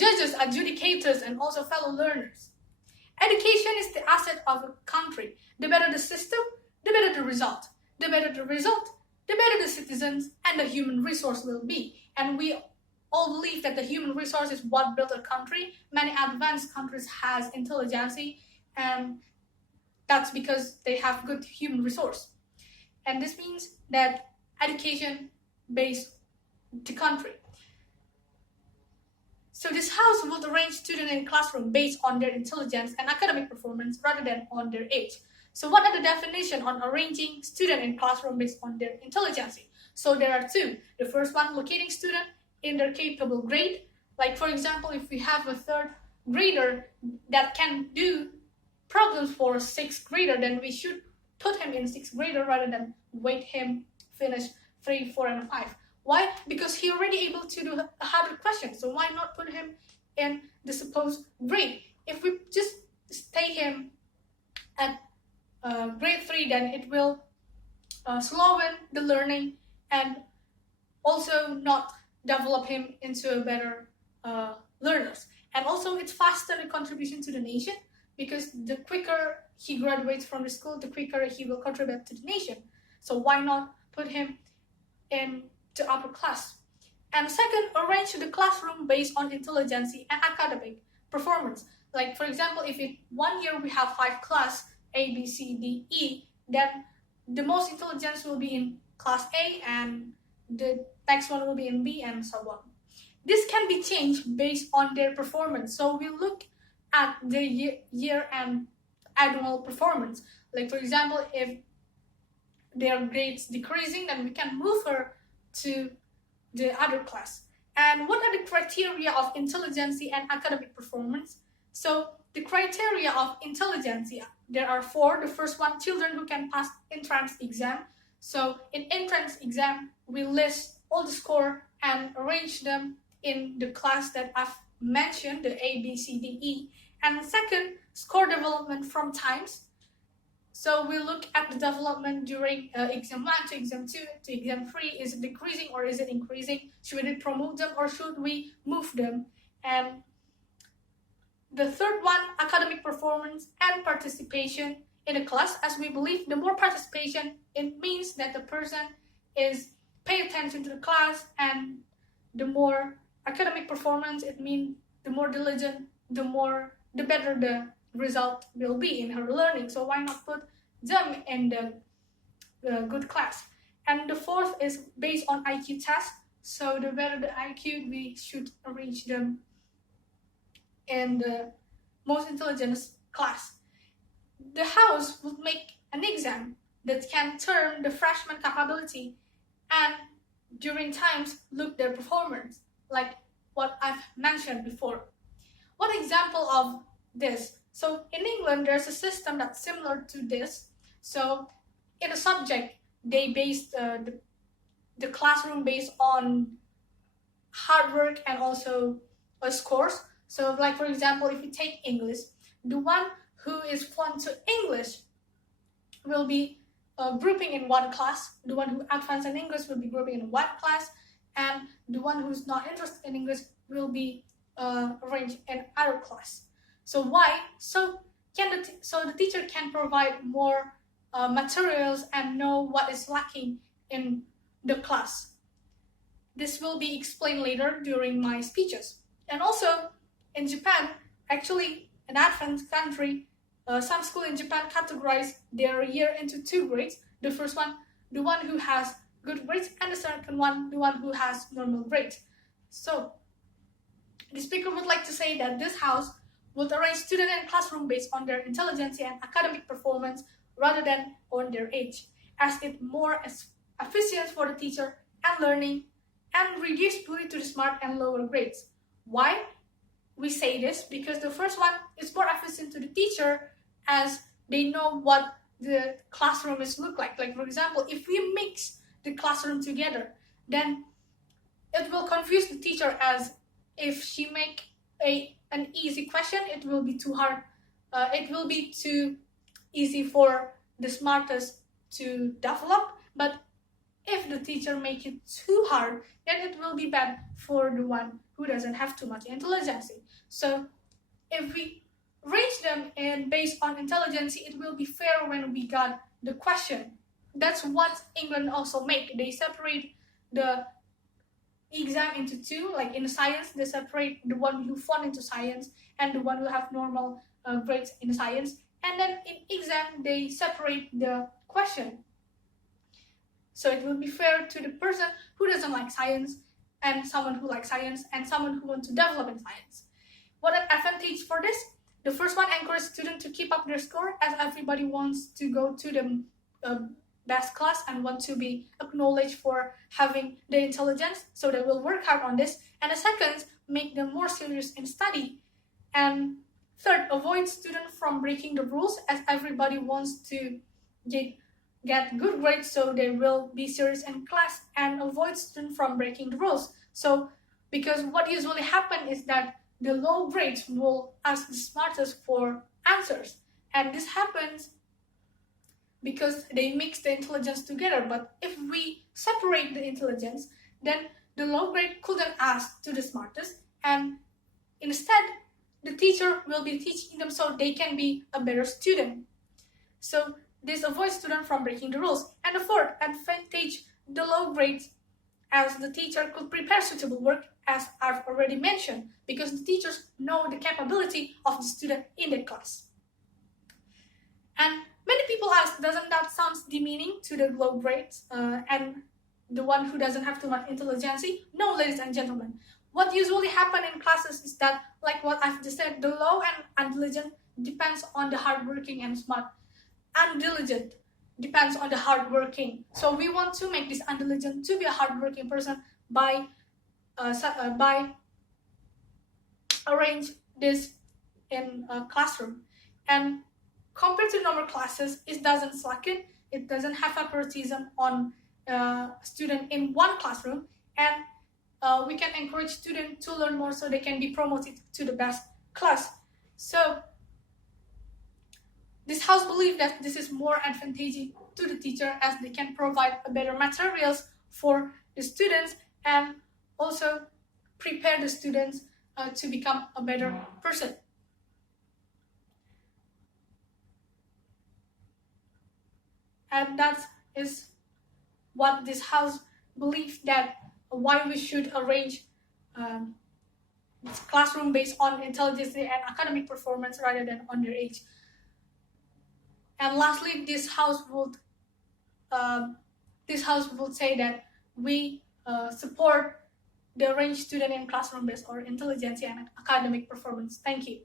judges, adjudicators, and also fellow learners. Education is the asset of a country. The better the system, the better the result. The better the result, the better the citizens and the human resource will be. And we all believe that the human resource is what built a country. Many advanced countries has intelligence, and that's because they have good human resource. And this means that education based the country. So this house would arrange students in classroom based on their intelligence and academic performance rather than on their age. So what are the definition on arranging student in classroom based on their intelligence? So there are two. The first one, locating student in their capable grade. Like for example, if we have a third grader that can do problems for a sixth grader, then we should put him in sixth grader rather than wait him finish 3, 4, and 5. Why? Because he already able to do a harder question. So why not put him in the supposed grade? If we just stay him at grade 3, then it will slowen the learning and also not develop him into a better learners. And also it's faster the contribution to the nation, because the quicker he graduates from the school, the quicker he will contribute to the nation. So why not put him in the upper class? And second, arrange the classroom based on intelligence and academic performance. Like for example, if in 1 year we have 5 class, A, B, C, D, E, then the most intelligence will be in class A and the next one will be in B, and so on. This can be changed based on their performance. So we look at the year and annual performance. Like for example, if their grades decreasing, then we can move her to the other class. And what are the criteria of intelligence and academic performance? So the criteria of intelligence, there are 4. The first one, children who can pass entrance exam. So in entrance exam, we list all the score and arrange them in the class that I've mentioned, the A, B, C, D, E. And second, score development from times. So we look at the development during exam 1 to exam 2 to exam 3. Is it decreasing or is it increasing? Should we promote them or should we move them? And the third one, academic performance and participation in a class, as we believe the more participation, it means that the person is pay attention to the class, and the more academic performance, it means the more diligent, the better the result will be in her learning. So why not put them in the good class? And the fourth is based on IQ test. So the better the IQ, we should arrange them in the most intelligent class. The house would make an exam that can turn the freshman capability and during times look their performance, like what I've mentioned before. One example of this, so in England there's a system that's similar to this. So in a subject, they based the classroom based on hard work and also scores. So like for example, if you take English, the one who is fluent to English will be grouping in one class. The one who advanced in English will be grouping in one class, and the one who's not interested in English will be arranged in other class. So why? So the teacher can provide more materials and know what is lacking in the class. This will be explained later during my speeches. And also in Japan, actually an advanced country, some schools in Japan categorize their year into 2 grades. The first one, the one who has good grades, and the second one, the one who has normal grades. So the speaker would like to say that this house would arrange students in classroom based on their intelligence and academic performance rather than on their age, as it more efficient for the teacher and learning and reduce bullying to the smart and lower grades. Why we say this? Because the first one is more efficient to the teacher, as they know what the classroom is look like. Like for example, if we mix the classroom together, then it will confuse the teacher, as if she make an easy question, it will be too hard. It will be too easy for the smartest to develop. But if the teacher make it too hard, then it will be bad for the one who doesn't have too much intelligence. So if we range them and based on intelligence, it will be fair when we got the question. That's what England also make. They separate the exam into two, like in science, they separate the one who fall into science and the one who have normal grades in science. And then in exam, they separate the question. So it will be fair to the person who doesn't like science and someone who likes science and someone who wants to develop in science. What an advantage for this? The first one encourages students to keep up their score, as everybody wants to go to the best class and want to be acknowledged for having the intelligence, so they will work hard on this. And the second, make them more serious in study. And third, avoid students from breaking the rules, as everybody wants to get good grades, so they will be serious in class, and avoid students from breaking the rules. So because what usually happens is that the low grades will ask the smartest for answers, and this happens because they mix the intelligence together. But if we separate the intelligence, then the low grade couldn't ask to the smartest, and instead the teacher will be teaching them so they can be a better student. So this avoids students from breaking the rules. And the fourth advantage, the low grades, as the teacher could prepare suitable work, as I've already mentioned, because the teachers know the capability of the student in the class. And many people ask, doesn't that sound demeaning to the low grades and the one who doesn't have too much intelligence? No, ladies and gentlemen. What usually happens in classes is that, like what I've just said, the low and diligent depends on the hardworking and smart. Undiligent depends on the hardworking. So we want to make this undiligent to be a hardworking person by arrange this in a classroom. And compared to normal classes, it doesn't slacken. It doesn't have favoritism on student in one classroom, and we can encourage students to learn more so they can be promoted to the best class. So this house believes that this is more advantageous to the teacher, as they can provide better materials for the students and also prepare the students to become a better person. And that is what this house believes, that why we should arrange this classroom based on intelligence and academic performance rather than on their age. And lastly, this house would say that we support the range student in classroom based on intelligence and academic performance. Thank you.